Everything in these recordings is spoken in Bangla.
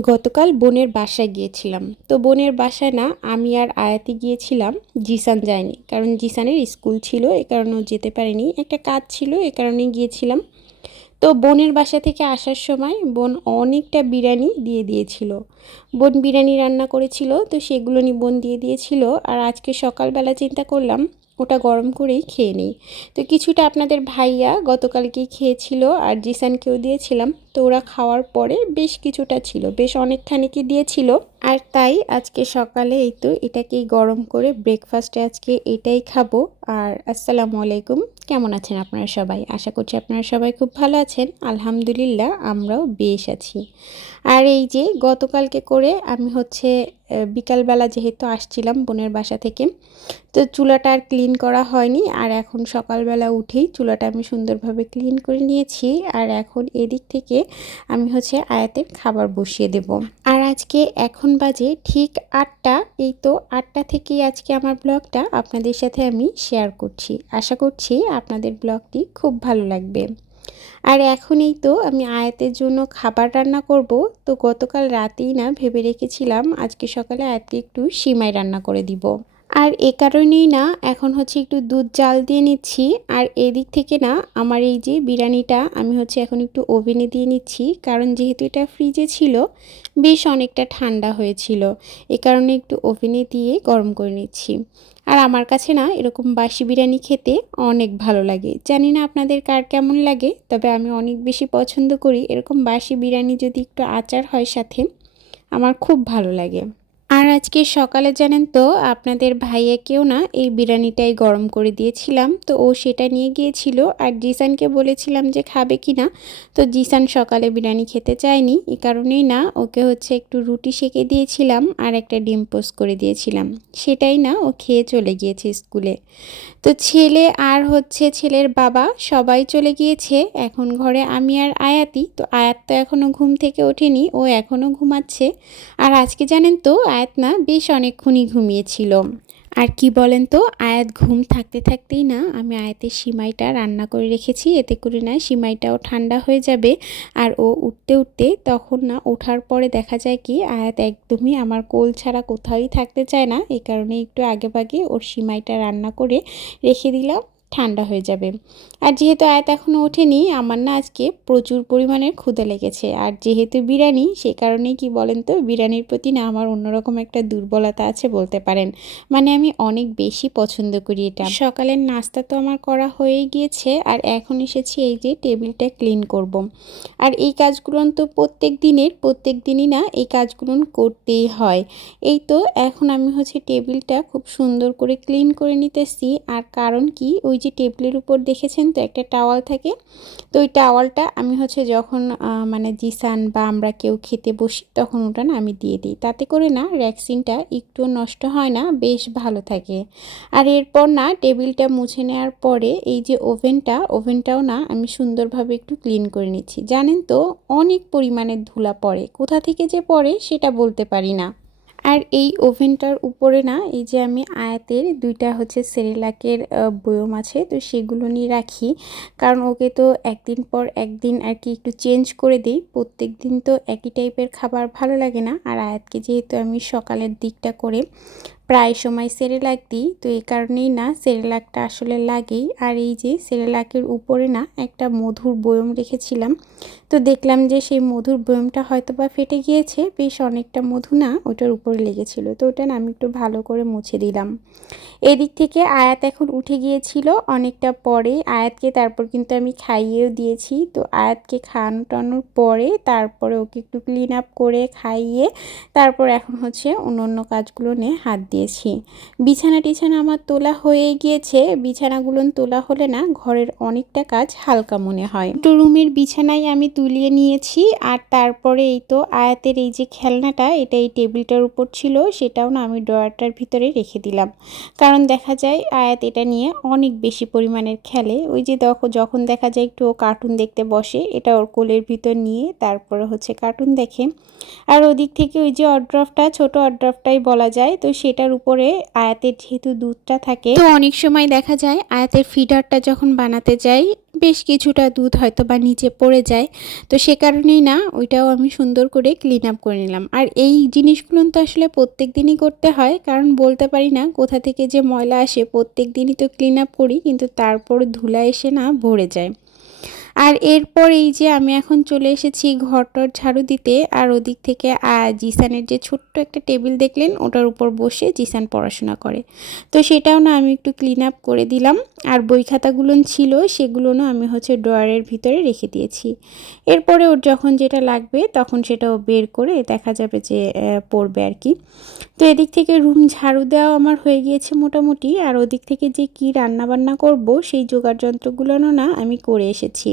গতকাল বোনের বাসায় গিয়েছিলাম। তো বোনের বাসায় না আমি আর আয়াতি গিয়েছিলাম জিসান যায়নি। কারণ জিসানের স্কুল ছিল, এ কারণে যেতে পারেনি। একটা কাজ ছিল, এ কারণে গিয়েছিলাম। তো বোনের বাসা থেকে আসার সময় বোন অনেকটা বিরিয়ানি দিয়ে দিয়েছিল। বোন বিরিয়ানি রান্না করেছিল, তো সেগুলো নিয়ে বোন দিয়ে দিয়েছিল। আর আজকে সকালবেলা চিন্তা করলাম, ওটা গরম করেই খেয়ে নিই। তো কিছুটা আপনাদের ভাইয়া গতকালকেই খেয়েছিল আর জিসানকেও দিয়েছিলাম। তো ওরা খাওয়ার পরে বেশ কিছুটা ছিল, বেশ অনেকখানি কি দিয়েছিল। আর তাই আজকে সকালে এই তো এটাকেই গরম করে ব্রেকফাস্টে আজকে এটাই খাব। আর আসসালামু আলাইকুম, কেমন আছেন আপনারা সবাই? আশা করছি আপনারা সবাই খুব ভালো আছেন। আলহামদুলিল্লাহ, আমরাও বেশ আছি। আর এই যে গতকালকে করে আমি হচ্ছে বিকালবেলা যেহেতু আসছিলাম বোনের বাসা থেকে, তো চুলাটা আর ক্লিন করা হয়নি। আর এখন সকালবেলা উঠেই চুলাটা আমি সুন্দরভাবে ক্লিন করে নিয়েছি। আর এখন এদিক থেকে আমি হচ্ছে আয়াতের খাবার বসিয়ে দেব। আর আজকে এখন বাজে ঠিক আটটা, এই তো আটটা থেকেই আজকে আমার ব্লগটা আপনাদের সাথে আমি শেয়ার করছি। আশা করছি আপনাদের ব্লগটি খুব ভালো লাগবে। আর এখনই তো আমি আয়াতের জন্য খাবার রান্না করব। তো গতকাল রাতেই না ভেবে রেখেছিলাম আজকে সকালে আয়াতকে একটু সিমাই রান্না করে দিব। আর এ কারণেই না, এখন হচ্ছে একটু দুধ জাল দিয়ে নিচ্ছি। আর এদিক থেকে না, আমার এই যে বিরিয়ানিটা আমি হচ্ছে এখন একটু ওভেনে দিয়ে নিচ্ছি। কারণ যেহেতু এটা ফ্রিজে ছিল, বেশ অনেকটা ঠান্ডা হয়েছিল। এ কারণে একটু ওভেনে দিয়ে গরম করে নিচ্ছি। আর আমার কাছে না, এরকম বাসি বিরিয়ানি খেতে অনেক ভালো লাগে। জানি না আপনাদের কার কেমন লাগে, তবে আমি অনেক বেশি পছন্দ করি। এরকম বাসি বিরিয়ানি যদি একটু আচার হয় সাথে, আমার খুব ভালো লাগে। আর আজকে সকালে জানেন তো, আপনাদের ভাইয়াকেও না এই বিরিয়ানিটাই গরম করে দিয়েছিলাম। তো ও সেটা নিয়ে গিয়েছিল আর জিসানকে বলেছিলাম যে খাবে কি না। তো জিসান সকালে বিরিয়ানি খেতে চায়নি এই কারণেই না ওকে হচ্ছে একটু রুটি সেকে দিয়েছিলাম আর একটা ডিম পোস্ট করে দিয়েছিলাম। সেটাই না ও খেয়ে চলে গিয়েছে স্কুলে। তো ছেলে আর হচ্ছে ছেলের বাবা সবাই চলে গিয়েছে, এখন ঘরে আমি আর আয়াতি। তো আয়াত তো এখনও ঘুম থেকে ওঠেনি, ও এখনও ঘুমাচ্ছে। আর আজকে জানেন তো আয়াত না বেশ অনেকক্ষণই ঘুমিয়েছিল। আর কি বলেন তো, আয়াত ঘুম থাকতে থাকতেই না আমি আয়াতের সিমাইটা রান্না করে রেখেছি, এতে করে না সিমাইটাও ঠান্ডা হয়ে যাবে। আর ও উঠতে উঠতে তখন না ওঠার পরে দেখা যায় কি, আয়াত একদমই আমার কোল ছাড়া কোথাওই থাকতে চায় না। এই কারণে একটু আগে ভাগে ওর সিমাইটা রান্না করে রেখে দিলাম। ঠান্ডা হয়ে যাবে। আর যেহেতু আয়াত এখনও ওঠেনি, আমার না আজকে প্রচুর পরিমাণের ক্ষুদে লেগেছে। আর যেহেতু বিরিয়ানি, সে কারণেই কি বলেন তো, বিরিয়ানির প্রতি না আমার অন্যরকম একটা দুর্বলতা আছে বলতে পারেন। মানে আমি অনেক বেশি পছন্দ করি এটা। সকালের নাস্তা তো আমার করা হয়েই গিয়েছে, আর এখন এসেছি এই যে টেবিলটা ক্লিন করব। আর এই কাজগুলো তো প্রত্যেক দিনের, প্রত্যেক দিনই না এই কাজগুলো করতেই হয়। এই তো, এখন আমি হচ্ছে টেবিলটা খুব সুন্দর করে ক্লিন করে নিতেছি। আর কারণ কি, ওই যে টেবিলের উপর দেখেছেন, তো একটা টাওয়াল থাকে। তো ওই টাওয়ালটা আমি হচ্ছে যখন মানে জিসান বা আমরা কেউ খেতে বসি, তখন ওটা না আমি দিয়ে দিই। তাতে করে না র্যাক্সিনটা একটু নষ্ট হয় না, বেশ ভালো থাকে। আর এরপর না টেবিলটা মুছে নেওয়ার পরে এই যে ওভেনটা, ওভেনটাও না আমি সুন্দরভাবে একটু ক্লিন করে নিচ্ছি। জানেন তো, অনেক পরিমাণের ধুলা পড়ে। কোথা থেকে যে পড়ে সেটা বলতে পারি না। আর এই ওভেনটার উপরে না, এই যে আমি আয়াতের দুইটা হচ্ছে সেরেলাকের বয়ম আছে, তো সেগুলো নিয়ে রাখি। কারণ ওকে তো একদিন পর একদিন আর কি একটু চেঞ্জ করে দিই। প্রত্যেক দিন তো একই টাইপের খাবার ভালো লাগে না। আর আয়াতকে যেহেতু আমি সকালের দিকটা করে প্রায় সময় সেরেলাক দিই, তো এই কারণেই না সেরেলাকটা আসলে লাগেই। আর এই যে সেরেলাকের উপরে না একটা মধুর বয়ম রেখেছিলাম, তো দেখলাম যে সেই মধুর বয়মটা হয়তো বা ফেটে গিয়েছে, বেশ অনেকটা মধু না ওটার উপরে লেগেছিল, তো ওটা না আমি একটু ভালো করে মুছে দিলাম। এদিক থেকে আয়াত এখন উঠে গিয়েছিল, অনেকটা পরে আয়াতকে তারপর কিন্তু আমি খাইয়েও দিয়েছি, তো আয়াতকে খাওয়ানো টানোর পরে তারপরে ওকে একটু ক্লিন আপ করে খাইয়ে তারপর এখন হচ্ছে অন্য অন্য কাজগুলো নিয়ে হাত দিয়েছি। বিছানা টিছানা আমার তোলা হয়ে গিয়েছে। বিছানাগুলো তোলা হলে না ঘরের অনেকটা কাজ হালকা মনে হয়। তো রুমের বিছানায় আমি তুলিয়ে নিয়েছি আর তারপরে এই তো আয়াতের এই যে খেলনাটা, এটা এই টেবিলটার উপর ছিল, সেটাও না আমি ড্রয়ারটার ভিতরে রেখে দিলাম। কারণ দেখা যায় আয়াত এটা নিয়ে অনেক বেশি পরিমাণের খেলে। ওই যে যখন দেখা যায় একটু কার্টুন দেখতে বসে, এটা ওর কোলের ভিতর নিয়ে তারপরে হচ্ছে কার্টুন দেখে। আর ওদিক থেকে ওই যে অড্রফটা, ছোট অড্রফটাই বলা যায়, তো সেটার উপরে আয়াতের যেহেতু দুধটা থাকে, তো অনেক সময় দেখা যায় আয়াতের ফিডারটা যখন বানাতে যাই, বেশ কিছুটা দুধ হয়তো বা নিচে পড়ে যায়। তো সে কারণেই না, ওইটাও আমি সুন্দর করে ক্লিন আপ করে নিলাম। আর এই জিনিসগুলো তো আসলে প্রত্যেক দিনই করতে হয়, কারণ বলতে পারি না কোথা থেকে যে ময়লা আসে প্রত্যেক দিনই তো ক্লিন আপ করি, কিন্তু তারপর ধুলা এসে না ভরে যায়। আর এরপর এই যে আমি এখন চলে এসেছি ঘরটর ঝাড়ু দিতে, আর ওদিক থেকে জিসানের যে ছোট্ট একটা টেবিল দেখলেন, ওটার উপর বসে জিসান পড়াশোনা করে। তো সেটাও না আমি একটু ক্লিন আপ করে দিলাম, আর বই খাতাগুলো ছিল, সেগুলো না আমি হচ্ছে ড্রয়ারের ভিতরে রেখে দিয়েছি। এরপরে ওর যখন যেটা লাগবে, তখন সেটাও বের করে দেখা যাবে যে পড়বে আর কি। তো এদিক থেকে রুম ঝাড়ু দেওয়া আমার হয়ে গিয়েছে মোটামুটি, আর ওদিক থেকে যে কি রান্না বান্না করব, সেই জোগাড় যন্ত্রগুলোও না আমি করে এসেছি।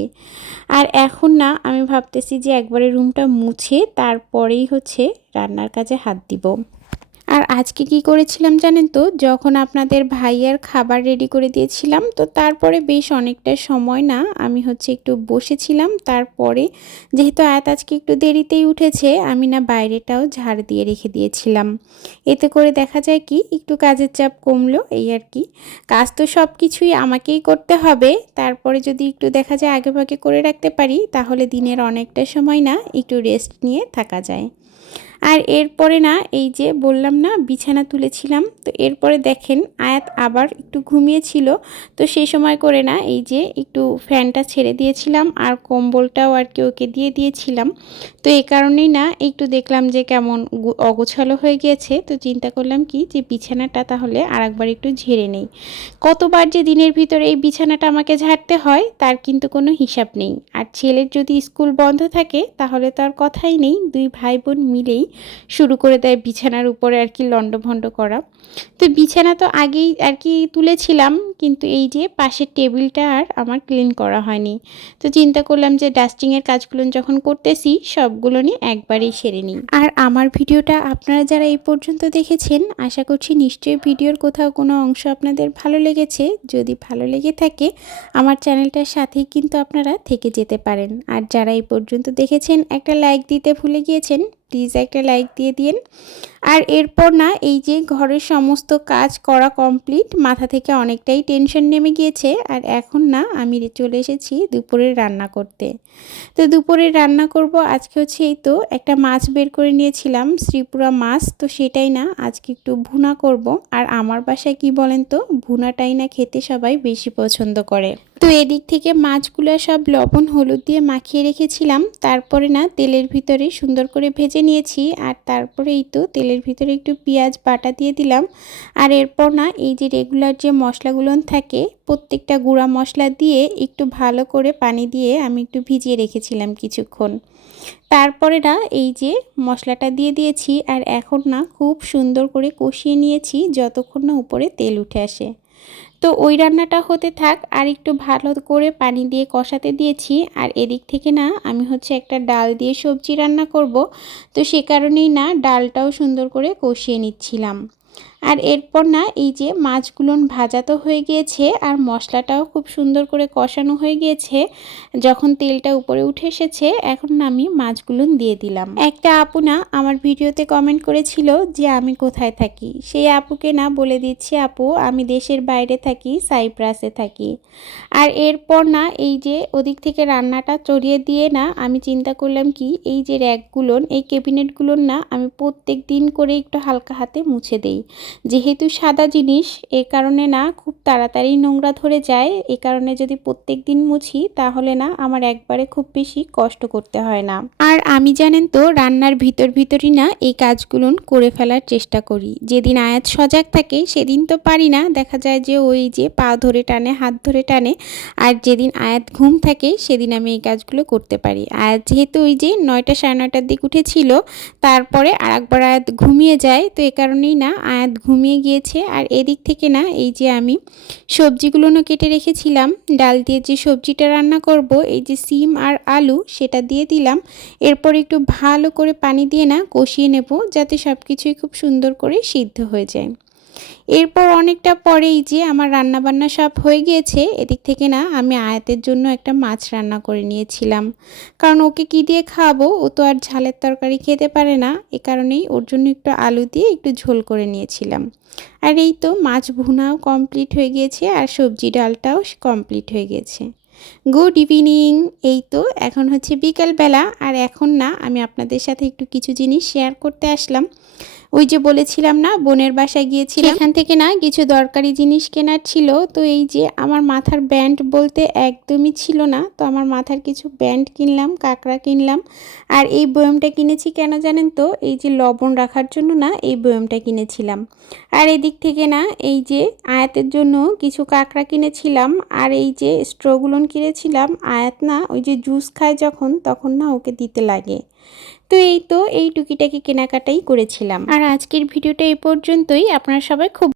আর এখন না, আমি ভাবতেছি যে একবারে রুমটা মুছে তারপরেই হচ্ছে রান্নার কাজে হাত দিব। আর আজকে কি করেছিলাম জানেন তো? যখন আপনাদের ভাইয়ার খাবার রেডি করে দিয়েছিলাম, তো তারপরে বেশ অনেকটা সময় না আমি হচ্ছে একটু বসেছিলাম। তারপরে যেহেতু আয়াত আজকে একটু দেরিতেই উঠেছে, আমি না বাইরেটাও ঝাড় দিয়ে রেখে দিয়েছিলাম। এতে করে দেখা যায় কি, একটু কাজের চাপ কমলো, এই আর কি। কাজ তো সব কিছুই আমাকেই করতে হবে। তারপরে যদি একটু দেখা যায় আগে ভাগে করে রাখতে পারি, তাহলে দিনের অনেকটা সময় না একটু রেস্ট নিয়ে থাকা যায়। আর এরপরে না, এই যে বললাম না, বিছানা তুলেছিলাম, তো এরপরে দেখেন আয়াত আবার একটু ঘুমিয়েছিল, তো সেই সময় করে না, এই যে একটু ফ্যানটা ছেড়ে দিয়েছিলাম আর কম্বলটাও আর কি ওকে দিয়ে দিয়েছিলাম। তো এই কারণেই না, একটু দেখলাম যে কেমন অগোছালো হয়ে গিয়েছে, তো চিন্তা করলাম কি যে বিছানাটা তাহলে আর একবার একটু ঝেড়ে নেই। কতবার যে দিনের ভিতরে এই বিছানাটা আমাকে ঝাড়তে হয়, তার কিন্তু কোনো হিসাব নেই। আর ছেলের যদি স্কুল বন্ধ থাকে, তাহলে তো আর কথাই নেই, দুই ভাই বোন মিলেই শুরু করে দেয় বিছানার উপরে আর কি লণ্ডভণ্ড করা। তো বিছানা তো আগেই আর কি তুলেছিলাম, কিন্তু এই যে পাশের টেবিলটা আর আমার ক্লিন করা হয়নি। তো চিন্তা করলাম যে ডাস্টিংয়ের কাজগুলো যখন করতেছি, সবগুলো নিয়ে একবারেই সেরে নিই। আর আমার ভিডিওটা আপনারা যারা এই পর্যন্ত দেখেছেন, আশা করছি নিশ্চয়ই ভিডিওর কোথাও কোনো অংশ আপনাদের ভালো লেগেছে। যদি ভালো লেগে থাকে, আমার চ্যানেলটার সাথেই কিন্তু আপনারা থেকে যেতে পারেন। আর যারা এই পর্যন্ত দেখেছেন, একটা লাইক দিতে ভুলে গিয়েছেন প্লিজ একটা লাইক দিয়ে দিন। আর এরপর না, এই যে ঘরের সমস্ত কাজ করা কমপ্লিট মাথা থেকে অনেকটাই টেনশন নেমে গিয়েছে। আর এখন না, আমি চলে এসেছি দুপুরে রান্না করতে। তো দুপুরে রান্না করব, আজকে হচ্ছে এই তো, একটা মাছ বের করে নিয়েছিলাম শ্রীপুরা মাছ। তো সেটাই না, আজকে একটু ভুনা করব। আর আমার বাসায় কি বলেন তো, ভুনাটাই না খেতে সবাই বেশি পছন্দ করে। তো এদিক থেকে মাছগুলো সব লবণ, হলুদ দিয়ে মাখিয়ে রেখেছিলাম। তারপরে না তেলের ভিতরে সুন্দর করে ভেজে নিয়েছি। আর তারপরে এই তো তেলের ভিতরে একটু পেঁয়াজ বাটা দিয়ে দিলাম। আর এরপর না এই যে রেগুলার যে মশলাগুলো থাকে, প্রত্যেকটা গুঁড়া মশলা দিয়ে একটু ভালো করে পানি দিয়ে আমি একটু ভিজিয়ে রেখেছিলাম কিছুক্ষণ। তারপরে না এই যে মশলাটা দিয়ে দিয়েছি। আর এখন না খুব সুন্দর করে কষিয়ে নিয়েছি, যতক্ষণ না উপরে তেল উঠে আসে। তো ওই রান্নাটা হতে থাক, আর একটু ভালো করে পানি দিয়ে কষাতে দিয়েছি। আর এদিক থেকে না, আমি হচ্ছে একটা ডাল দিয়ে সবজি রান্না করব। তো সে কারণেই না, ডালটাও সুন্দর করে কষিয়ে নিচ্ছিলাম। আর এরপর না, এই যে মাছগুলো ভাজা তো হয়ে গিয়েছে আর মশলাটাও খুব সুন্দর করে কষানো হয়ে গিয়েছে, যখন তেলটা উপরে উঠে এসেছে, এখন আমি মাছগুলো দিয়ে দিলাম। একটা আপু না আমার ভিডিওতে কমেন্ট করেছিল যে আমি কোথায় থাকি। সেই আপুকে না বলে দিচ্ছি, আপু, আমি দেশের বাইরে থাকি, সাইপ্রাসে থাকি। আর এরপর না এই যে ওদিক থেকে রান্নাটা চড়িয়ে দিয়ে না আমি চিন্তা করলাম কি, এই যে র্যাকগুলোন, এই ক্যাবিনেটগুলোর না আমি প্রত্যেক দিন করে একটু হালকা হাতে মুছে দেই। যেহেতু সাদা জিনিস, এ কারণে না খুব তাড়াতাড়ি নোংরা ধরে যায়। এ কারণে যদি প্রত্যেক দিন মুছি, তাহলে না আমার একবারে খুব বেশি কষ্ট করতে হয় না। আর আমি জানেন তো, রান্নার ভিতর ভিতরই না এই কাজগুলো করে ফেলার চেষ্টা করি। যেদিন আয়াত সজাগ থাকে, সেদিন তো পারি না। দেখা যায় যে ওই যে পা ধরে টানে, হাত ধরে টানে, আর যেদিন আয়াত ঘুম থাকে, সেদিন আমি এই কাজগুলো করতে পারি। আয়াত যেহেতু ওই যে নয়টা সাড়ে নয়টার দিক উঠেছিল, তারপরে আর একবার আয়াত ঘুমিয়ে যায়, তো এ কারণেই না আয়াত ঘুমিয়ে গিয়েছে। আর এদিক থেকে না, এই যে আমি সবজিগুলোনও কেটে রেখেছিলাম, ডাল দিয়ে যে সবজিটা রান্না করব, এই যে সিম আর আলু, সেটা দিয়ে দিলাম। এরপর একটু ভালো করে পানি দিয়ে না কষিয়ে নেব, যাতে সব কিছুই খুব সুন্দর করে সিদ্ধ হয়ে যায়। এরপর অনেকটা পরেই যে আমার রান্না বান্না সব হয়ে গিয়েছে, এদিক থেকে না আমি আয়াতের জন্য একটা মাছ রান্না করে নিয়েছিলাম। কারণ ওকে কি দিয়ে খাওয়াবো? ও তো আর ঝালের তরকারি খেতে পারে না। এ কারণেই ওর জন্য একটু আলু দিয়ে একটু ঝোল করে নিয়েছিলাম। আর এই তো মাছ ভুনাও কমপ্লিট হয়ে গিয়েছে আর সবজি ডালটাও কমপ্লিট হয়ে গেছে গুড ইভিনিং! এই তো এখন হচ্ছে বিকালবেলা। আর এখন না আমি আপনাদের সাথে একটু কিছু জিনিস শেয়ার করতে আসলাম। ওই যে বলেছিলাম না, বোনের বাসায় গিয়েছিলাম। এখান থেকে না কিছু দরকারি জিনিস কেনার ছিল, তো এই যে আমার মাথার ব্যান্ড বলতে একদমই ছিল না, তো আমার মাথার কিছু ব্যান্ড কিনলাম, কাঁকড়া কিনলাম। আর এই বয়মটা কিনেছি কেন জানেন তো, এই যে লবণ রাখার জন্য না এই বয়মটা কিনেছিলাম। আর এদিক থেকে না এই যে আয়াতের জন্য কিছু কাঁকড়া কিনেছিলাম, আর এই যে স্ট্রগুলন কিনেছিলাম, আয়াত না ওই যে জুস খায় যখন, তখন না ওকে দিতে লাগে। তো এই তো, এই টুকিটাকি কেনাকাটাই করেছিলাম। আর আজকের ভিডিওটা এ পর্যন্তই। আপনারা সবাই খুব